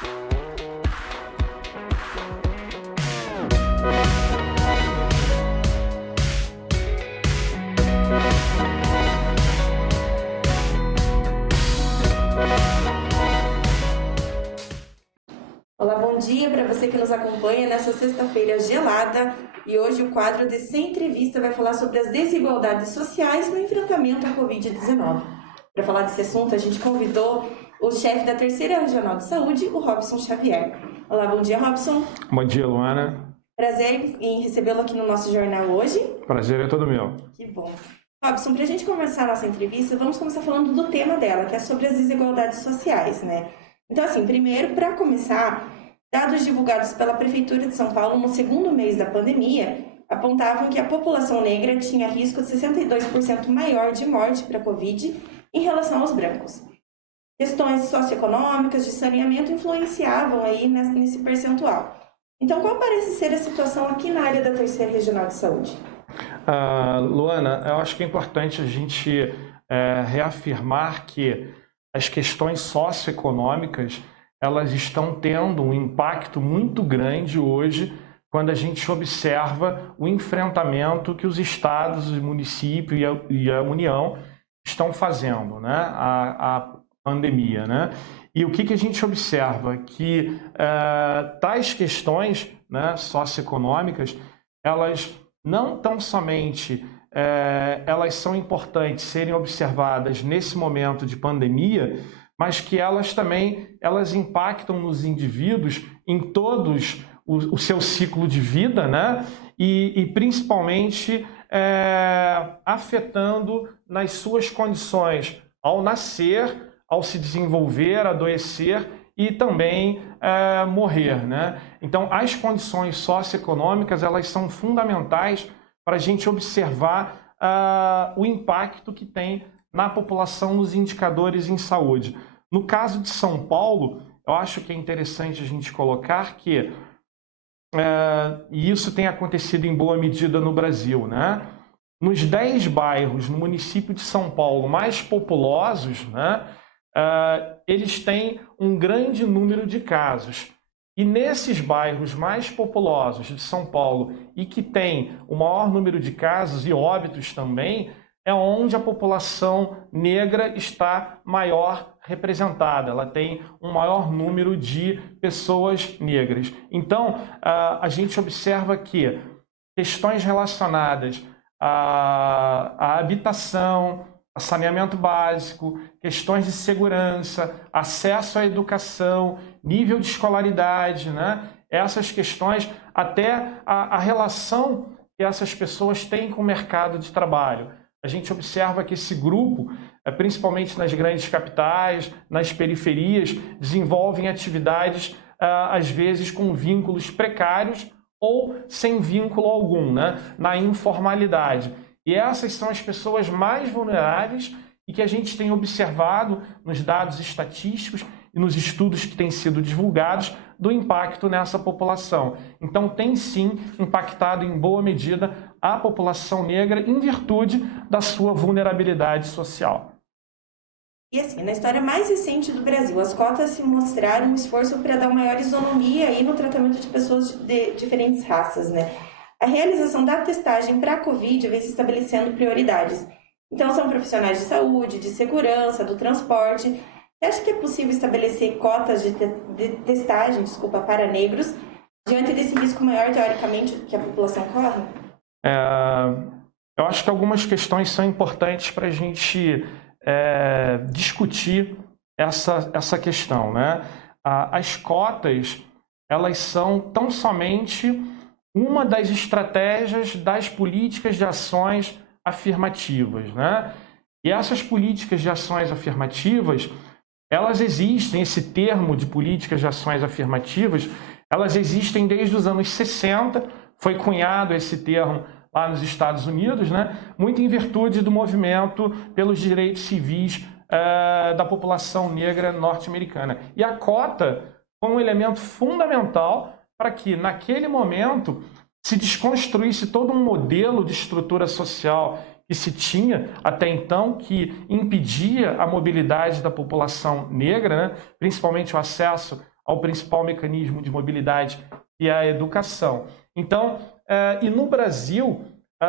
Olá, bom dia para você que nos acompanha nessa sexta-feira gelada e hoje o quadro de Sem Entrevista vai falar sobre as desigualdades sociais no enfrentamento à Covid-19. Para falar desse assunto, a gente convidou o chefe da Terceira Regional de Saúde, o Robson Xavier. Olá, bom dia, Robson. Bom dia, Luana. Prazer em recebê-lo aqui no nosso jornal hoje. Prazer é todo meu. Que bom. Robson, para a gente começar a nossa entrevista, vamos começar falando do tema dela, que é sobre as desigualdades sociais, né? Então, assim, primeiro, para começar, dados divulgados pela Prefeitura de São Paulo no segundo mês da pandemia apontavam que a população negra tinha risco de 62% maior de morte para a Covid em relação aos brancos. Questões socioeconômicas de saneamento influenciavam aí nesse percentual. Então, qual parece ser a situação aqui na área da Terceira Regional de Saúde? Luana, eu acho que é importante a gente reafirmar que as questões socioeconômicas, elas estão tendo um impacto muito grande hoje quando a gente observa o enfrentamento que os estados, o município e a União estão fazendo, né, a pandemia, né? E o que a gente observa? Que tais questões, né, socioeconômicas, elas não tão somente elas são importantes serem observadas nesse momento de pandemia, mas que elas também impactam nos indivíduos em todos o seu ciclo de vida, né? E principalmente afetando nas suas condições ao nascer, ao se desenvolver, adoecer e também morrer, né? Então, as condições socioeconômicas, elas são fundamentais para a gente observar o impacto que tem na população nos indicadores em saúde. No caso de São Paulo, eu acho que é interessante a gente colocar que, e isso tem acontecido em boa medida no Brasil, né? Nos 10 bairros no município de São Paulo mais populosos, né, eles têm um grande número de casos. E nesses bairros mais populosos de São Paulo e que tem o maior número de casos e óbitos também, é onde a população negra está maior representada. Ela tem um maior número de pessoas negras. Então, a gente observa que questões relacionadas à habitação, a saneamento básico, questões de segurança, acesso à educação, nível de escolaridade, né? Essas questões, até a relação que essas pessoas têm com o mercado de trabalho. A gente observa que esse grupo, principalmente nas grandes capitais, nas periferias, desenvolvem atividades, às vezes, com vínculos precários ou sem vínculo algum, né? Na informalidade. E essas são as pessoas mais vulneráveis e que a gente tem observado nos dados estatísticos e nos estudos que têm sido divulgados do impacto nessa população. Então, tem sim impactado em boa medida a população negra em virtude da sua vulnerabilidade social. E assim, na história mais recente do Brasil, as cotas se mostraram um esforço para dar maior isonomia aí no tratamento de pessoas de diferentes raças, né? A realização da testagem para a Covid vem se estabelecendo prioridades. Então, são profissionais de saúde, de segurança, do transporte. Você acha que é possível estabelecer cotas de testagem, para negros, diante desse risco maior, teoricamente, que a população corre? Eu acho que algumas questões são importantes para a gente discutir essa questão, né? As cotas, elas são tão somente uma das estratégias das políticas de ações afirmativas, né? E essas políticas de ações afirmativas, elas existem, esse termo de políticas de ações afirmativas, elas existem desde os anos 60, foi cunhado esse termo lá nos Estados Unidos, né? Muito em virtude do movimento pelos direitos civis da população negra norte-americana. E a cota foi um elemento fundamental para que, naquele momento, se desconstruísse todo um modelo de estrutura social que se tinha até então, que impedia a mobilidade da população negra, né? Principalmente o acesso ao principal mecanismo de mobilidade, que é a educação. Então, e no Brasil,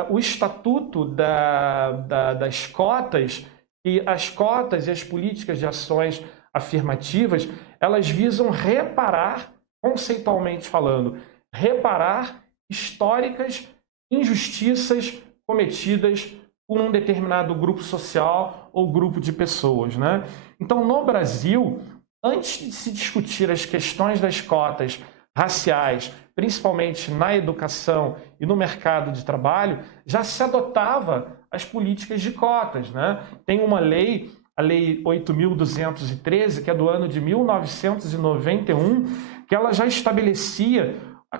o Estatuto das cotas, e as cotas e as políticas de ações afirmativas, elas visam reparar, conceitualmente falando, reparar históricas injustiças cometidas por um determinado grupo social ou grupo de pessoas, né? Então, no Brasil, antes de se discutir as questões das cotas raciais, principalmente na educação e no mercado de trabalho, já se adotava as políticas de cotas, né? Tem uma lei, a Lei 8.213, que é do ano de 1991, que ela já estabelecia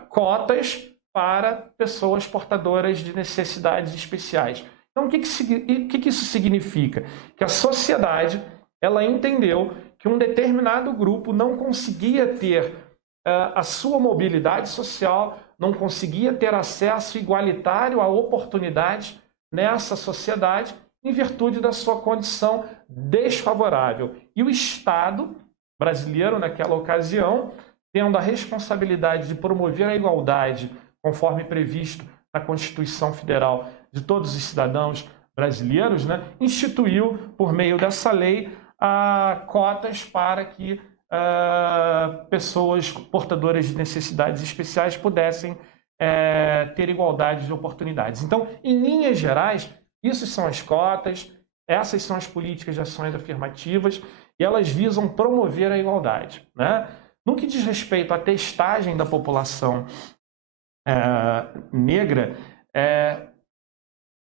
cotas para pessoas portadoras de necessidades especiais. Então, o que isso significa? Que a sociedade ela entendeu que um determinado grupo não conseguia ter a sua mobilidade social, não conseguia ter acesso igualitário a oportunidades nessa sociedade em virtude da sua condição desfavorável. E o Estado brasileiro, naquela ocasião, tendo a responsabilidade de promover a igualdade, conforme previsto na Constituição Federal de todos os cidadãos brasileiros, né, instituiu, por meio dessa lei, cotas para que pessoas portadoras de necessidades especiais pudessem ter igualdade de oportunidades. Então, em linhas gerais, isso são as cotas, essas são as políticas de ações afirmativas, e elas visam promover a igualdade, né? No que diz respeito à testagem da população negra,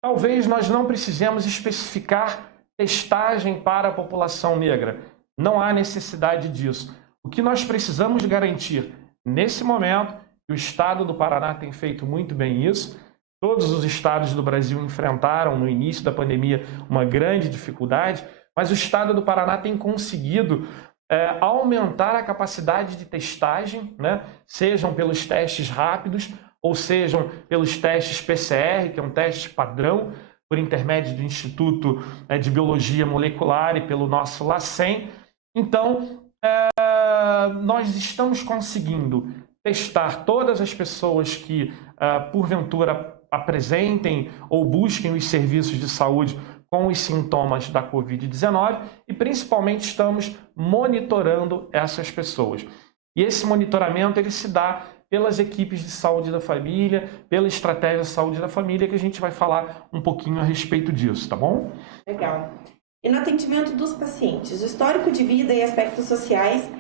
talvez nós não precisemos especificar testagem para a população negra. Não há necessidade disso. O que nós precisamos garantir nesse momento, e o Estado do Paraná tem feito muito bem isso, todos os estados do Brasil enfrentaram no início da pandemia uma grande dificuldade, mas o Estado do Paraná tem conseguido aumentar a capacidade de testagem, né? Sejam pelos testes rápidos ou sejam pelos testes PCR, que é um teste padrão, por intermédio do Instituto de Biologia Molecular e pelo nosso LACEN. Então, nós estamos conseguindo testar todas as pessoas que, porventura, apresentem ou busquem os serviços de saúde com os sintomas da Covid-19 e, principalmente, estamos monitorando essas pessoas. E esse monitoramento ele se dá pelas equipes de saúde da família, pela estratégia de saúde da família, que a gente vai falar um pouquinho a respeito disso, tá bom? Legal. E no atendimento dos pacientes, o histórico de vida e aspectos sociais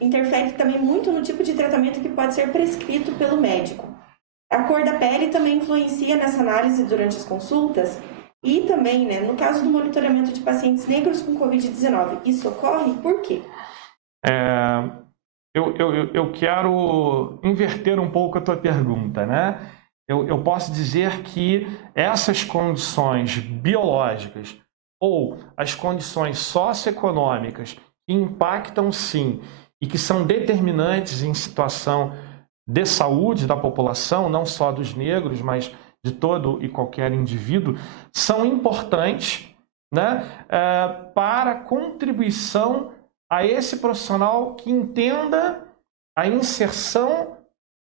interfere também muito no tipo de tratamento que pode ser prescrito pelo médico. A cor da pele também influencia nessa análise durante as consultas e também, né, no caso do monitoramento de pacientes negros com Covid-19, isso ocorre por quê? Eu quero inverter um pouco a tua pergunta, né? Eu posso dizer que essas condições biológicas ou as condições socioeconômicas que impactam sim e que são determinantes em situação de saúde da população, não só dos negros, mas de todo e qualquer indivíduo, são importantes, né, para a contribuição a esse profissional que entenda a inserção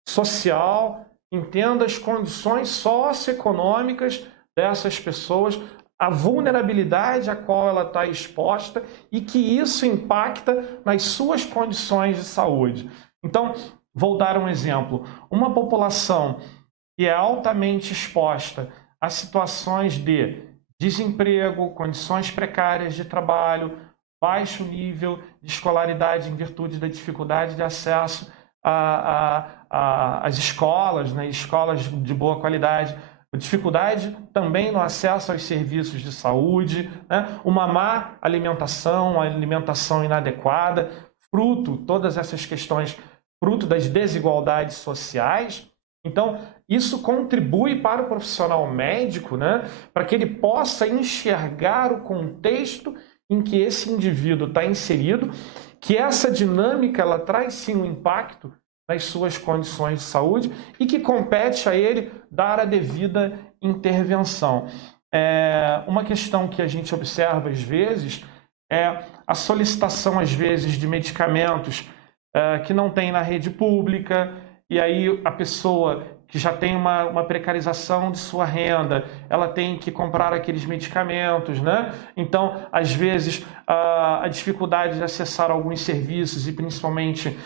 social, entenda as condições socioeconômicas dessas pessoas, a vulnerabilidade a qual ela está exposta e que isso impacta nas suas condições de saúde. Então, vou dar um exemplo. Uma população que é altamente exposta a situações de desemprego, condições precárias de trabalho, baixo nível de escolaridade em virtude da dificuldade de acesso às escolas, né, escolas de boa qualidade, dificuldade também no acesso aos serviços de saúde, né, uma má alimentação, uma alimentação inadequada, todas essas questões, fruto das desigualdades sociais. Então, isso contribui para o profissional médico, né, para que ele possa enxergar o contexto em que esse indivíduo está inserido, que essa dinâmica ela traz sim um impacto nas suas condições de saúde e que compete a ele dar a devida intervenção. Uma questão que a gente observa às vezes é a solicitação, às vezes, de medicamentos que não tem na rede pública, e aí a pessoa que já tem uma precarização de sua renda, ela tem que comprar aqueles medicamentos, né? Então, às vezes, a dificuldade de acessar alguns serviços, e principalmente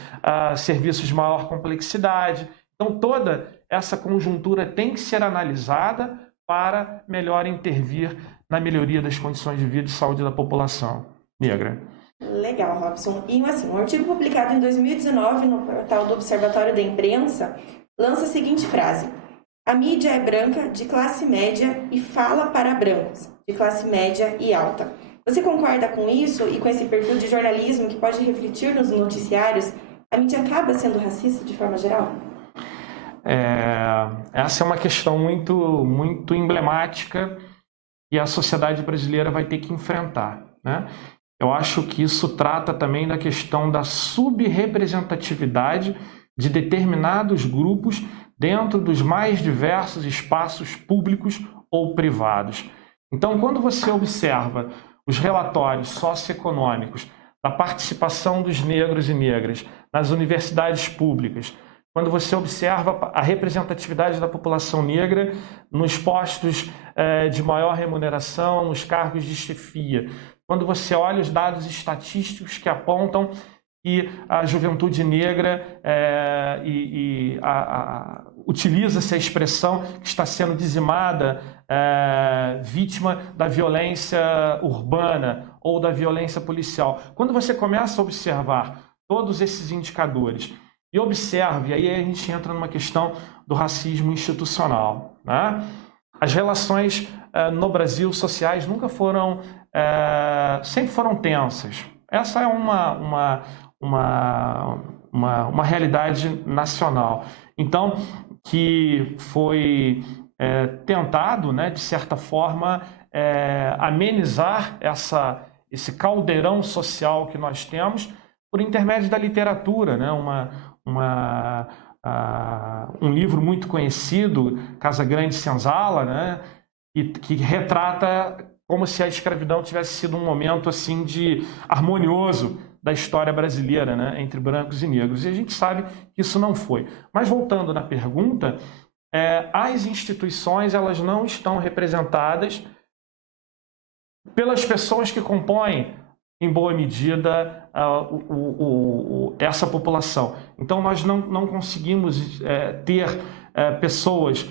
serviços de maior complexidade. Então, toda essa conjuntura tem que ser analisada para melhor intervir na melhoria das condições de vida e saúde da população negra. Legal, Robson. E assim, um artigo publicado em 2019 no portal do Observatório da Imprensa lança a seguinte frase: a mídia é branca, de classe média e fala para brancos, de classe média e alta. Você concorda com isso e com esse perfil de jornalismo que pode refletir nos noticiários? A mídia acaba sendo racista de forma geral? Essa é uma questão muito emblemática que a sociedade brasileira vai ter que enfrentar, né? Eu acho que isso trata também da questão da subrepresentatividade de determinados grupos dentro dos mais diversos espaços públicos ou privados. Então, quando você observa os relatórios socioeconômicos da participação dos negros e negras nas universidades públicas, quando você observa a representatividade da população negra nos postos de maior remuneração, nos cargos de chefia, quando você olha os dados estatísticos que apontam que a juventude negra utiliza-se a expressão que está sendo dizimada, vítima da violência urbana ou da violência policial. Quando você começa a observar todos esses indicadores e observe, aí a gente entra numa questão do racismo institucional, né? As relações no Brasil sociais nunca foram, sempre foram tensas. Essa é uma realidade nacional. Então, que foi tentado, né, de certa forma, amenizar esse caldeirão social que nós temos por intermédio da literatura, né? Um livro muito conhecido, Casagrande Senzala, né, que retrata como se a escravidão tivesse sido um momento assim de harmonioso da história brasileira, né, entre brancos e negros. E a gente sabe que isso não foi. Mas voltando na pergunta, as instituições elas não estão representadas pelas pessoas que compõem, em boa medida, essa população. Então, nós não conseguimos ter pessoas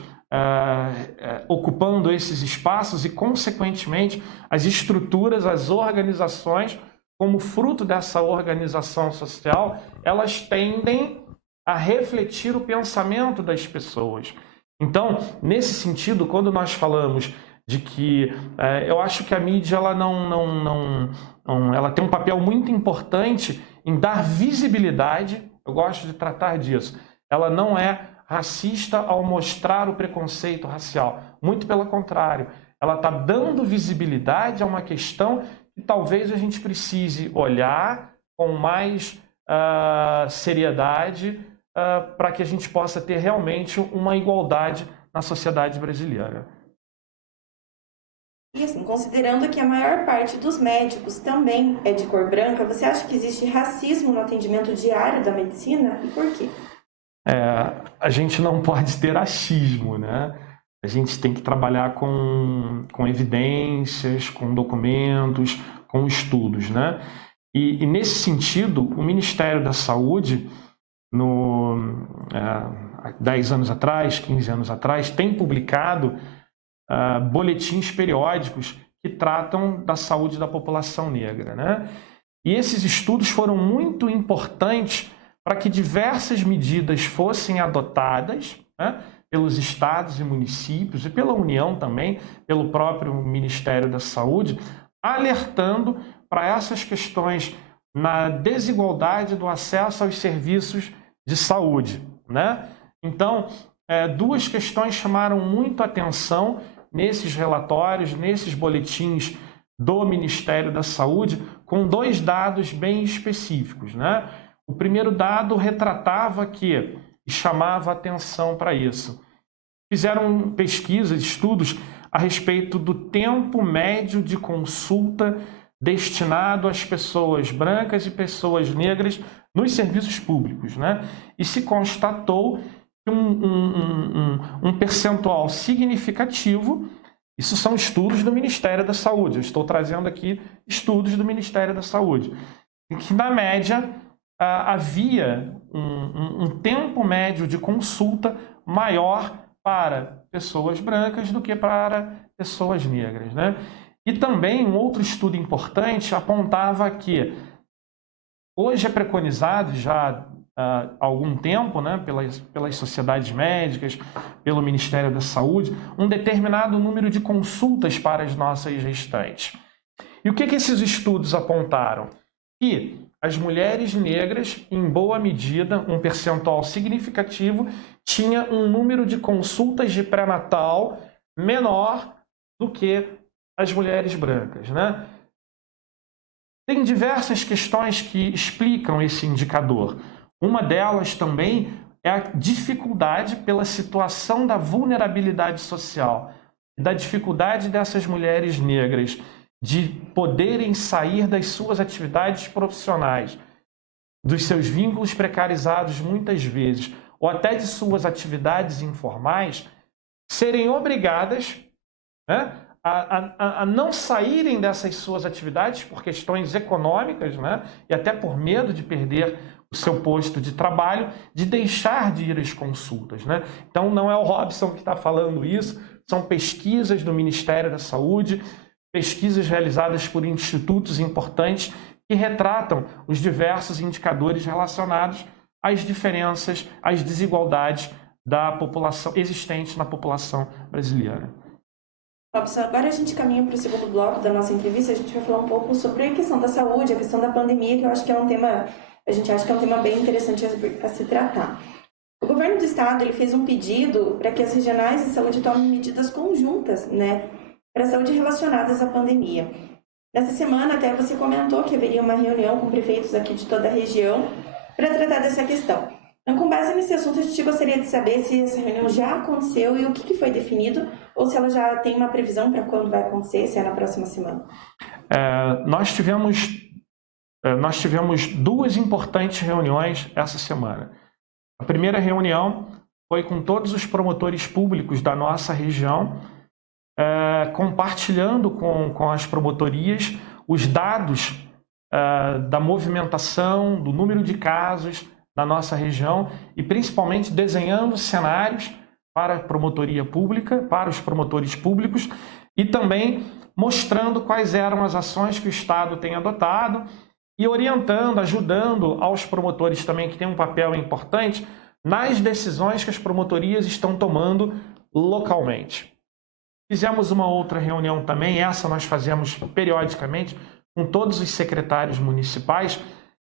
ocupando esses espaços e, consequentemente, as estruturas, as organizações, como fruto dessa organização social, elas tendem a refletir o pensamento das pessoas. Então, nesse sentido, quando nós falamos de que eu acho que a mídia ela ela tem um papel muito importante em dar visibilidade, eu gosto de tratar disso, ela não é racista ao mostrar o preconceito racial, muito pelo contrário, ela está dando visibilidade a uma questão que talvez a gente precise olhar com mais seriedade para que a gente possa ter realmente uma igualdade na sociedade brasileira. E assim, considerando que a maior parte dos médicos também é de cor branca, você acha que existe racismo no atendimento diário da medicina? E por quê? A gente não pode ter achismo, né? A gente tem que trabalhar com evidências, com documentos, com estudos, né? E nesse sentido, o Ministério da Saúde, há 10 anos atrás, 15 anos atrás, tem publicado boletins periódicos que tratam da saúde da população negra, né? E esses estudos foram muito importantes para que diversas medidas fossem adotadas, né, pelos estados e municípios e pela União também, pelo próprio Ministério da Saúde, alertando para essas questões na desigualdade do acesso aos serviços de saúde, né? Então, duas questões chamaram muito a atenção nesses relatórios, nesses boletins do Ministério da Saúde, com 2 dados bem específicos, né? O primeiro dado retratava e chamava atenção para isso. Fizeram pesquisas, estudos a respeito do tempo médio de consulta destinado às pessoas brancas e pessoas negras nos serviços públicos, né? E se constatou que um percentual significativo, isso são estudos do Ministério da Saúde, eu estou trazendo aqui estudos do Ministério da Saúde, em que, na média, havia um tempo médio de consulta maior para pessoas brancas do que para pessoas negras, né? E também um outro estudo importante apontava que hoje é preconizado já há algum tempo, né, pelas sociedades médicas, pelo Ministério da Saúde, um determinado número de consultas para as nossas gestantes. E o que esses estudos apontaram? Que as mulheres negras, em boa medida, um percentual significativo, tinha um número de consultas de pré-natal menor do que as mulheres brancas, né? Tem diversas questões que explicam esse indicador. Uma delas também é a dificuldade pela situação da vulnerabilidade social, da dificuldade dessas mulheres negras de poderem sair das suas atividades profissionais, dos seus vínculos precarizados muitas vezes, ou até de suas atividades informais, serem obrigadas, né, a não saírem dessas suas atividades por questões econômicas, né, e até por medo de perder o seu posto de trabalho, de deixar de ir às consultas, né? Então não é o Robson que está falando isso, são pesquisas do Ministério da Saúde, pesquisas realizadas por institutos importantes que retratam os diversos indicadores relacionados às diferenças, às desigualdades da população existentes na população brasileira. Robson, agora a gente caminha para o segundo bloco da nossa entrevista. A gente vai falar um pouco sobre a questão da saúde, a questão da pandemia, que eu acho que é um tema, a gente acha que é um tema bem interessante a se tratar. O governo do estado ele fez um pedido para que as regionais de saúde tomem medidas conjuntas, né, para a saúde relacionadas à pandemia. Nessa semana até você comentou que haveria uma reunião com prefeitos aqui de toda a região para tratar dessa questão. Então, com base nesse assunto, a gente gostaria de saber se essa reunião já aconteceu e o que foi definido, ou se ela já tem uma previsão para quando vai acontecer, se é na próxima semana. Nós tivemos duas importantes reuniões essa semana. A primeira reunião foi com todos os promotores públicos da nossa região, compartilhando com as promotorias os dados da movimentação, do número de casos da nossa região e principalmente desenhando cenários para a promotoria pública, para os promotores públicos e também mostrando quais eram as ações que o Estado tem adotado e orientando, ajudando aos promotores também, que têm um papel importante nas decisões que as promotorias estão tomando localmente. Fizemos uma outra reunião também, essa nós fazemos periodicamente, com todos os secretários municipais,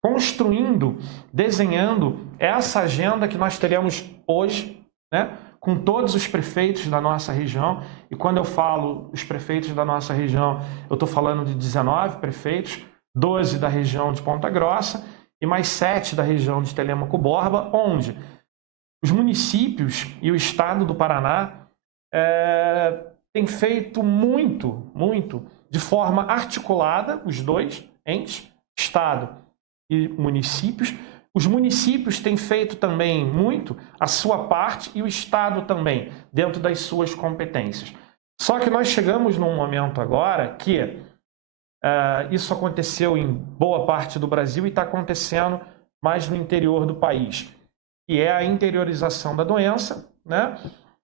construindo, desenhando essa agenda que nós teremos hoje, né, com todos os prefeitos da nossa região. E quando eu falo os prefeitos da nossa região, eu estou falando de 19 prefeitos, 12 da região de Ponta Grossa e mais 7 da região de Telêmaco Borba, onde os municípios e o estado do Paraná têm feito muito de forma articulada, os dois entes, estado e municípios. Os municípios têm feito também muito a sua parte e o Estado também, dentro das suas competências. Só que nós chegamos num momento agora que isso aconteceu em boa parte do Brasil e está acontecendo mais no interior do país, que é a interiorização da doença, né?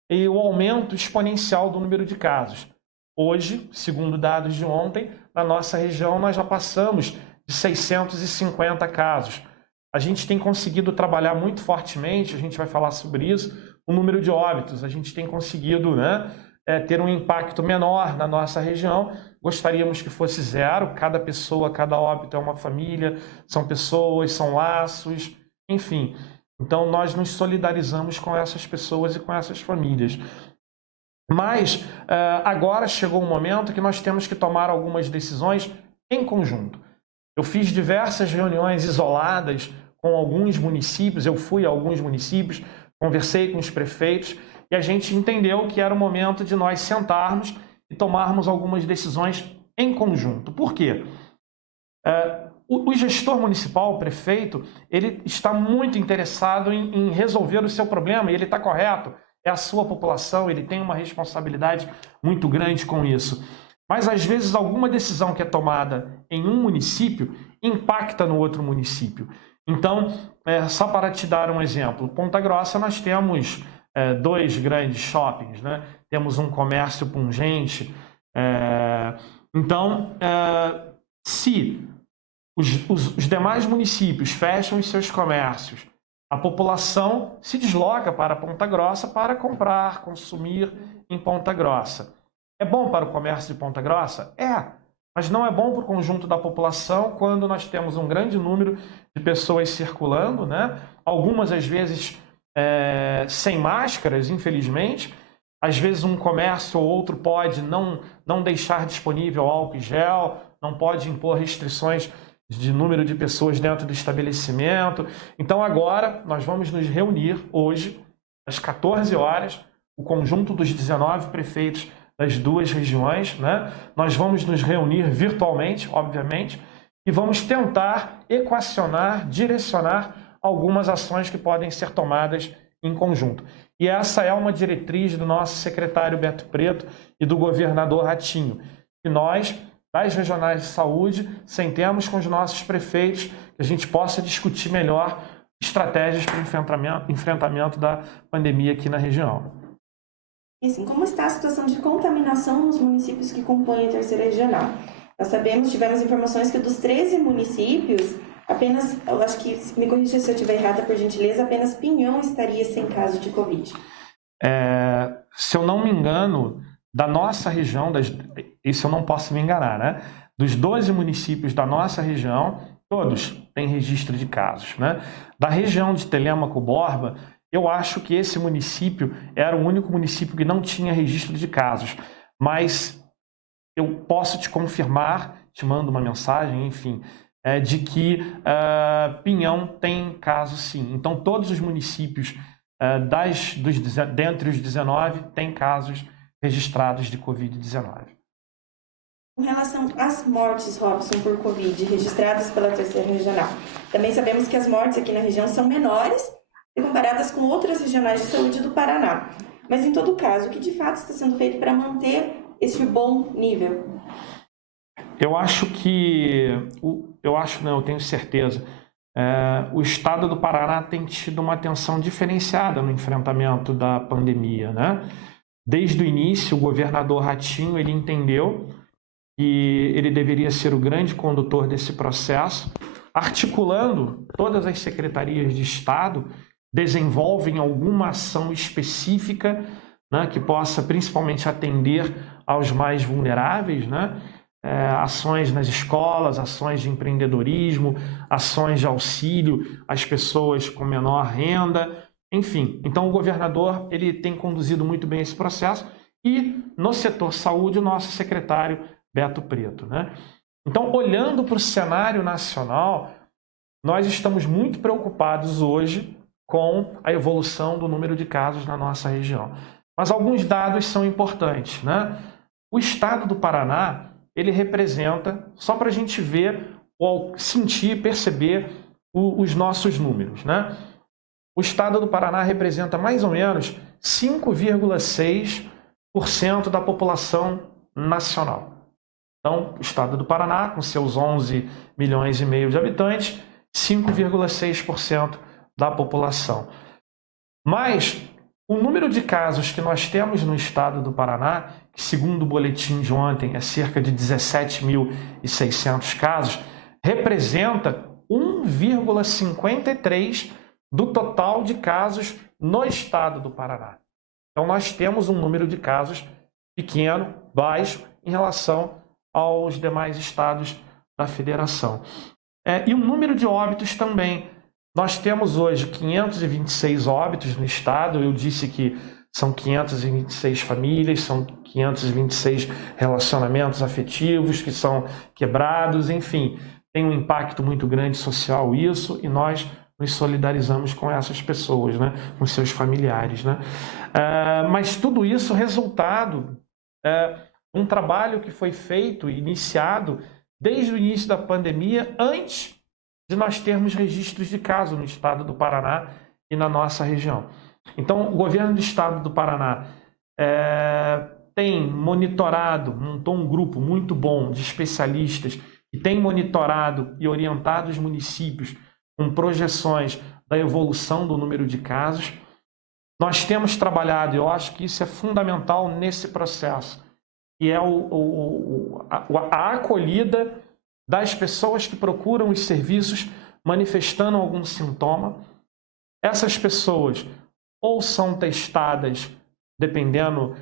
E o aumento exponencial do número de casos. Hoje, segundo dados de ontem, na nossa região nós já passamos de 650 casos. A gente tem conseguido trabalhar muito fortemente, a gente vai falar sobre isso, o número de óbitos. A gente tem conseguido, né, ter um impacto menor na nossa região. Gostaríamos que fosse zero, cada pessoa, cada óbito é uma família, são pessoas, são laços, enfim. Então nós nos solidarizamos com essas pessoas e com essas famílias. Mas agora chegou um momento que nós temos que tomar algumas decisões em conjunto. Eu fiz diversas reuniões isoladas com alguns municípios, eu fui a alguns municípios, conversei com os prefeitos e a gente entendeu que era o momento de nós sentarmos e tomarmos algumas decisões em conjunto. Por quê? O gestor municipal, o prefeito, ele está muito interessado em resolver o seu problema, e ele está correto, é a sua população, ele tem uma responsabilidade muito grande com isso. Mas, às vezes, alguma decisão que é tomada em um município impacta no outro município. Então, só para te dar um exemplo, Ponta Grossa nós temos 2 grandes shoppings, né? Temos um comércio pungente. Então, se os demais municípios fecham os seus comércios, a população se desloca para Ponta Grossa para comprar, consumir em Ponta Grossa. É bom para o comércio de Ponta Grossa? Mas não é bom para o conjunto da população quando nós temos um grande número de pessoas circulando, né? Algumas, às vezes, sem máscaras, infelizmente. Às vezes um comércio ou outro pode não deixar disponível álcool em gel, não pode impor restrições de número de pessoas dentro do estabelecimento. Então agora nós vamos nos reunir hoje, às 14 horas, o conjunto dos 19 prefeitos das 2 regiões, né? Nós vamos nos reunir virtualmente, obviamente, e vamos tentar equacionar, direcionar algumas ações que podem ser tomadas em conjunto. E essa é uma diretriz do nosso secretário Beto Preto e do governador Ratinho, que nós, das regionais de saúde, sentemos com os nossos prefeitos, que a gente possa discutir melhor estratégias para o enfrentamento da pandemia aqui na região. E assim, como está a situação de contaminação nos municípios que compõem a terceira regional? Nós tivemos informações que dos 13 municípios, apenas, eu acho que, me corrija se eu estiver errada, por gentileza, apenas Pinhão estaria sem caso de Covid. Se eu não me engano, da nossa região, isso eu não posso me enganar, né? Dos 12 municípios da nossa região, todos têm registro de casos, né? Da região de Telêmaco Borba, eu acho que esse município era o único município que não tinha registro de casos, mas eu posso te confirmar, te mando uma mensagem, enfim, de que Pinhão tem casos sim. Então, todos os municípios dentre os 19 têm casos registrados de Covid-19. Com relação às mortes, Robson, por Covid registradas pela terceira regional, também sabemos que as mortes aqui na região são menores comparadas com outras regionais de saúde do Paraná. Mas, em todo caso, o que de fato está sendo feito para manter esse bom nível? Eu tenho certeza. O estado do Paraná tem tido uma atenção diferenciada no enfrentamento da pandemia, né? Desde o início, o governador Ratinho ele entendeu que ele deveria ser o grande condutor desse processo, articulando todas as secretarias de Estado, desenvolvem alguma ação específica, né, que possa principalmente atender aos mais vulneráveis, né? Ações nas escolas, ações de empreendedorismo, ações de auxílio às pessoas com menor renda, enfim. Então o governador ele tem conduzido muito bem esse processo e no setor saúde o nosso secretário Beto Preto, né? Então, olhando para o cenário nacional, nós estamos muito preocupados hoje com a evolução do número de casos na nossa região. Mas alguns dados são importantes, né? O estado do Paraná, ele representa, só para a gente ver, sentir, perceber os nossos números, né? O estado do Paraná representa mais ou menos 5,6% da população nacional. Então, o estado do Paraná, com seus 11 milhões e meio de habitantes, 5,6% da população. Mas o número de casos que nós temos no estado do Paraná, que segundo o boletim de ontem é cerca de 17.600 casos, representa 1,53% do total de casos no estado do Paraná. Então nós temos um número de casos pequeno, baixo, em relação aos demais estados da federação. E o número de óbitos também. Nós temos hoje 526 óbitos no estado. Eu disse que são 526 famílias, são 526 relacionamentos afetivos que são quebrados, enfim. Tem um impacto muito grande social isso e nós nos solidarizamos com essas pessoas, né? Com seus familiares, né? Mas tudo isso resultado um trabalho que foi feito, iniciado desde o início da pandemia, antes de nós termos registros de casos no estado do Paraná e na nossa região. Então, o governo do estado do Paraná tem monitorado, montou um grupo muito bom de especialistas que tem monitorado e orientado os municípios com projeções da evolução do número de casos. Nós temos trabalhado, e eu acho que isso é fundamental nesse processo, que é a acolhida das pessoas que procuram os serviços manifestando algum sintoma. Essas pessoas ou são testadas, dependendo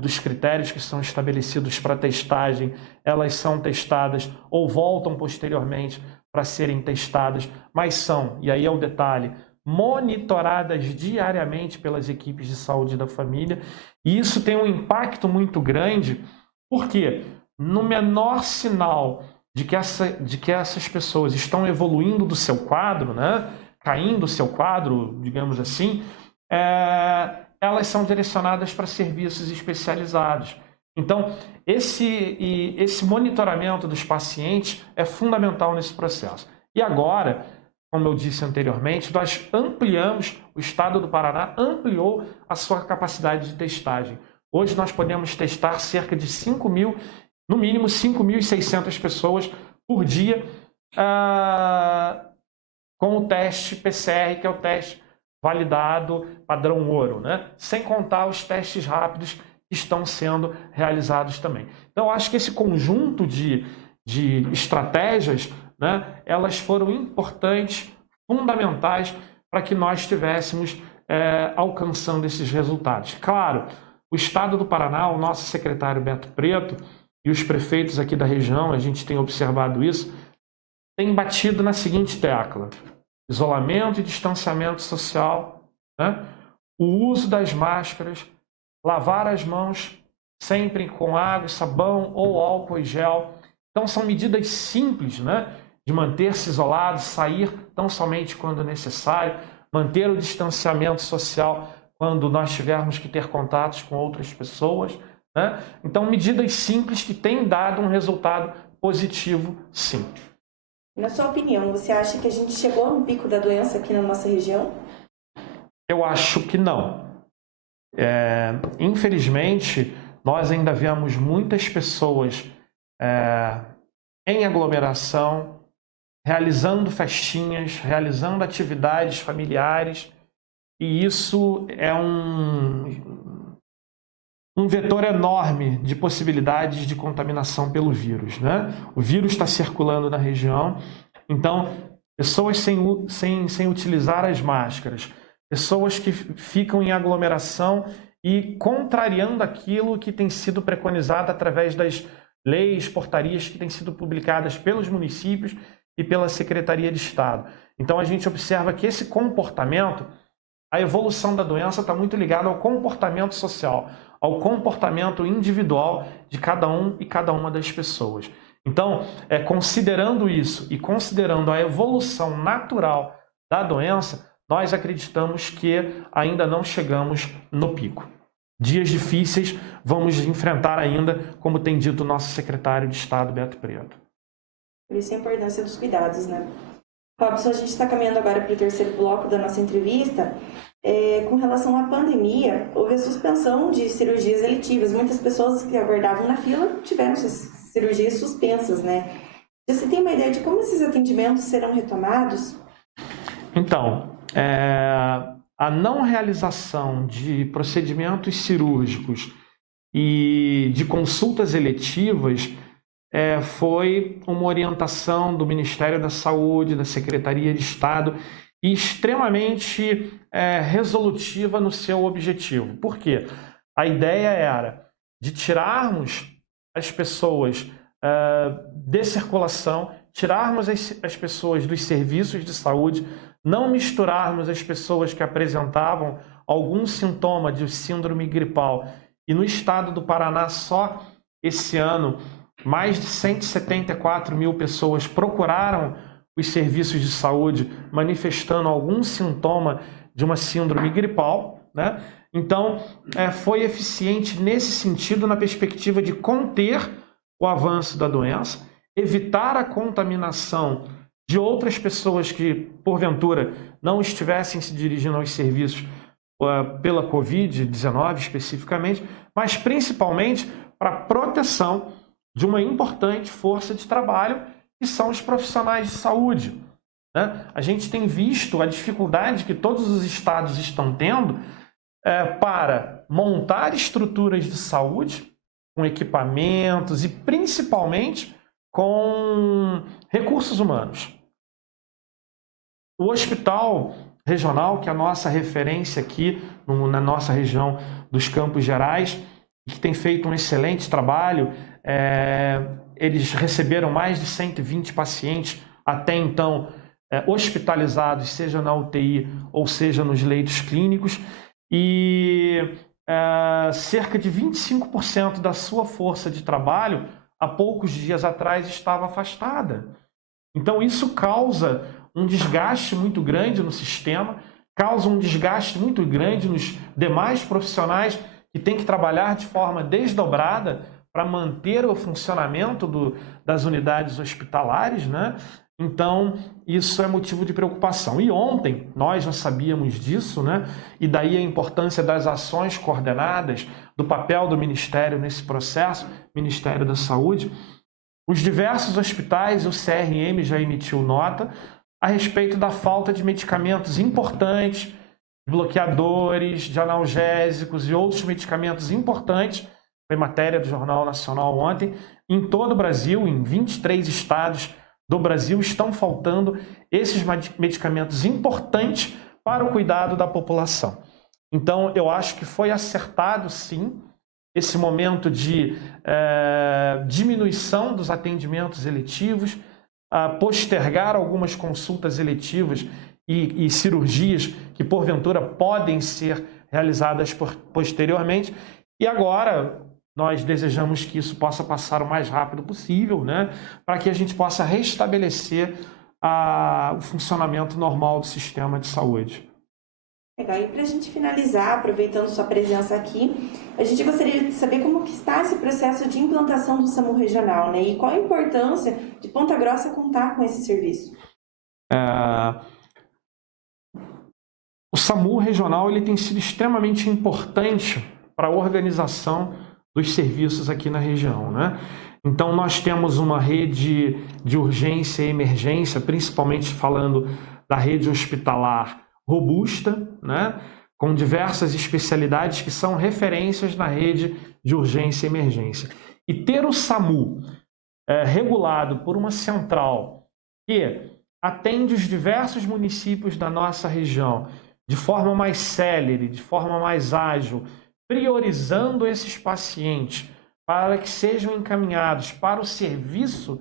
dos critérios que são estabelecidos para testagem, elas são testadas ou voltam posteriormente para serem testadas, mas são, e aí é o detalhe, monitoradas diariamente pelas equipes de saúde da família. E isso tem um impacto muito grande, porque no menor sinal de que essas pessoas estão evoluindo do seu quadro, né, caindo o seu quadro, digamos assim, elas são direcionadas para serviços especializados. Então, esse monitoramento dos pacientes é fundamental nesse processo. E agora, como eu disse anteriormente, nós ampliamos, o estado do Paraná ampliou a sua capacidade de testagem. Hoje nós podemos testar cerca de 5.000, no mínimo 5.600 pessoas por dia com o teste PCR, que é o teste validado padrão ouro, né? Sem contar os testes rápidos que estão sendo realizados também. Então, eu acho que esse conjunto de estratégias, né, elas foram importantes, fundamentais, para que nós estivéssemos alcançando esses resultados. Claro, o estado do Paraná, o nosso secretário Beto Preto e os prefeitos aqui da região, a gente tem observado isso, tem batido na seguinte tecla: isolamento e distanciamento social, né? O uso das máscaras, lavar as mãos sempre com água, sabão ou álcool e gel. Então são medidas simples, né, de manter-se isolado, sair tão somente quando necessário, manter o distanciamento social quando nós tivermos que ter contatos com outras pessoas, né? Então, medidas simples que têm dado um resultado positivo, sim. Na sua opinião, você acha que a gente chegou no pico da doença aqui na nossa região? Eu acho que não. Infelizmente, nós ainda vemos muitas pessoas em aglomeração, realizando festinhas, realizando atividades familiares, e isso é um vetor enorme de possibilidades de contaminação pelo vírus, né? O vírus está circulando na região, então pessoas sem utilizar as máscaras, pessoas que ficam em aglomeração e contrariando aquilo que tem sido preconizado através das leis, portarias que têm sido publicadas pelos municípios e pela Secretaria de Estado. Então a gente observa que esse comportamento, a evolução da doença está muito ligada ao comportamento social, ao comportamento individual de cada um e cada uma das pessoas. Então, considerando isso e considerando a evolução natural da doença, nós acreditamos que ainda não chegamos no pico. Dias difíceis vamos enfrentar ainda, como tem dito o nosso secretário de Estado, Beto Preto. Por isso a importância dos cuidados, né? Robson, a gente está caminhando agora para o terceiro bloco da nossa entrevista. Com relação à pandemia, houve a suspensão de cirurgias eletivas. Muitas pessoas que aguardavam na fila tiveram suas cirurgias suspensas, né? Você tem uma ideia de como esses atendimentos serão retomados? Então, a não realização de procedimentos cirúrgicos e de consultas eletivas foi uma orientação do Ministério da Saúde, da Secretaria de Estado, e extremamente resolutiva no seu objetivo. Por quê? A ideia era de tirarmos as pessoas de circulação, tirarmos as pessoas dos serviços de saúde, não misturarmos as pessoas que apresentavam algum sintoma de síndrome gripal. E no estado do Paraná, só esse ano, mais de 174 mil pessoas procuraram os serviços de saúde manifestando algum sintoma de uma síndrome gripal, né? Então, foi eficiente nesse sentido, na perspectiva de conter o avanço da doença evitar a contaminação de outras pessoas que, porventura, não estivessem se dirigindo aos serviços pela Covid-19 especificamente, mas principalmente para a proteção de uma importante força de trabalho, que são os profissionais de saúde, né? A gente tem visto a dificuldade que todos os estados estão tendo para montar estruturas de saúde com equipamentos e principalmente com recursos humanos. O hospital regional, que é a nossa referência aqui na nossa região dos Campos Gerais, que tem feito um excelente trabalho, eles receberam mais de 120 pacientes até então hospitalizados, seja na UTI ou seja nos leitos clínicos, e cerca de 25% da sua força de trabalho, há poucos dias atrás, estava afastada. Então isso causa um desgaste muito grande no sistema, causa um desgaste muito grande nos demais profissionais que têm que trabalhar de forma desdobrada para manter o funcionamento das unidades hospitalares, né? Então, isso é motivo de preocupação. E ontem, nós já sabíamos disso, né? E daí a importância das ações coordenadas, do papel do Ministério nesse processo, Ministério da Saúde. Os diversos hospitais, o CRM já emitiu nota a respeito da falta de medicamentos importantes, bloqueadores, de analgésicos e outros medicamentos importantes. Foi matéria do Jornal Nacional ontem. Em todo o Brasil, em 23 estados do Brasil, estão faltando esses medicamentos importantes para o cuidado da população. Então, eu acho que foi acertado, sim, esse momento de diminuição dos atendimentos eletivos, postergar algumas consultas eletivas e cirurgias que, porventura, podem ser realizadas posteriormente. E agora, nós desejamos que isso possa passar o mais rápido possível, né, para que a gente possa restabelecer o funcionamento normal do sistema de saúde. Legal. E para a gente finalizar, aproveitando sua presença aqui, a gente gostaria de saber como que está esse processo de implantação do SAMU regional, né? E qual a importância de Ponta Grossa contar com esse serviço? O SAMU regional ele tem sido extremamente importante para a organização dos serviços aqui na região, né? Então, nós temos uma rede de urgência e emergência, principalmente falando da rede hospitalar robusta, né, com diversas especialidades que são referências na rede de urgência e emergência. E ter o SAMU regulado por uma central que atende os diversos municípios da nossa região de forma mais célere, de forma mais ágil, priorizando esses pacientes para que sejam encaminhados para o serviço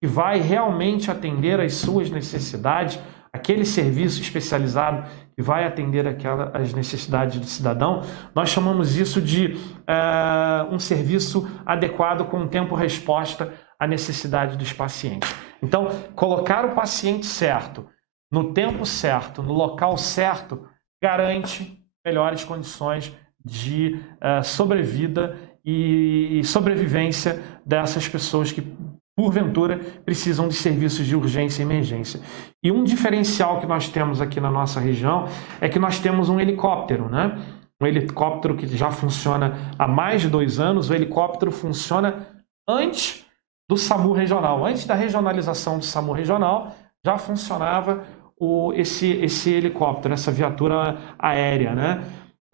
que vai realmente atender às suas necessidades, aquele serviço especializado que vai atender as necessidades do cidadão. Nós chamamos isso de um serviço adequado com tempo-resposta à necessidade dos pacientes. Então, colocar o paciente certo, no tempo certo, no local certo, garante melhores condições de sobrevida e sobrevivência dessas pessoas que, porventura, precisam de serviços de urgência e emergência. E um diferencial que nós temos aqui na nossa região é que nós temos um helicóptero, né? Um helicóptero que já funciona há mais de 2 anos. O helicóptero funciona antes do SAMU regional. Antes da regionalização do SAMU regional, já funcionava esse helicóptero, essa viatura aérea, né?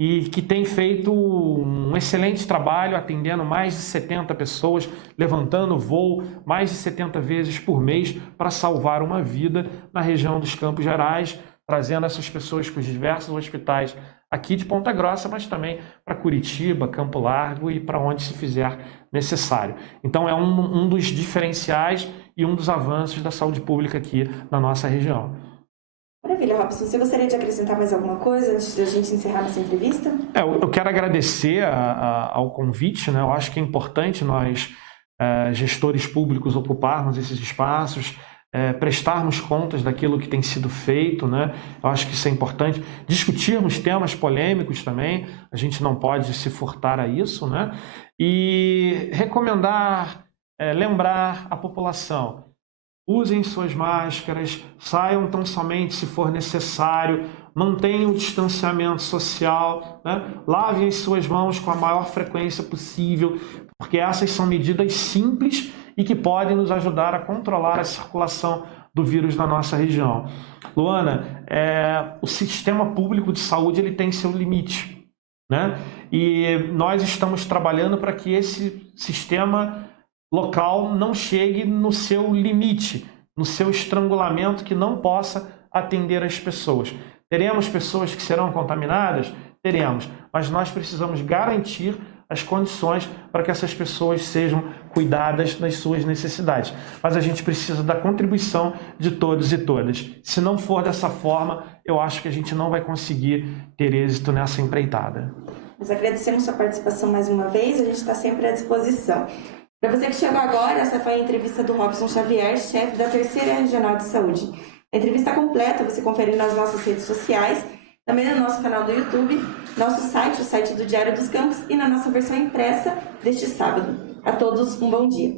E que tem feito um excelente trabalho, atendendo mais de 70 pessoas, levantando voo mais de 70 vezes por mês para salvar uma vida na região dos Campos Gerais, trazendo essas pessoas para os diversos hospitais aqui de Ponta Grossa, mas também para Curitiba, Campo Largo e para onde se fizer necessário. Então é um dos diferenciais e um dos avanços da saúde pública aqui na nossa região. Maravilha, Robson. Você gostaria de acrescentar mais alguma coisa antes de a gente encerrar nossa entrevista? Eu quero agradecer ao convite, né? Eu acho que é importante nós, gestores públicos, ocuparmos esses espaços, prestarmos contas daquilo que tem sido feito, né? Eu acho que isso é importante. Discutirmos temas polêmicos também, a gente não pode se furtar a isso, né? E recomendar lembrar a população: usem suas máscaras, saiam tão somente se for necessário, mantenham o distanciamento social, né? Lavem as suas mãos com a maior frequência possível, porque essas são medidas simples e que podem nos ajudar a controlar a circulação do vírus na nossa região. Luana, o sistema público de saúde ele tem seu limite, né? E nós estamos trabalhando para que esse sistema local não chegue no seu limite, no seu estrangulamento, que não possa atender as pessoas. Teremos pessoas que serão contaminadas? Teremos, mas nós precisamos garantir as condições para que essas pessoas sejam cuidadas nas suas necessidades. Mas a gente precisa da contribuição de todos e todas. Se não for dessa forma, eu acho que a gente não vai conseguir ter êxito nessa empreitada. Nós agradecemos sua participação mais uma vez, a gente está sempre à disposição. Para você que chegou agora, essa foi a entrevista do Robson Xavier, chefe da 3ª Regional de Saúde. A entrevista completa você confere nas nossas redes sociais, também no nosso canal do YouTube, nosso site, o site do Diário dos Campos, e na nossa versão impressa deste sábado. A todos, um bom dia.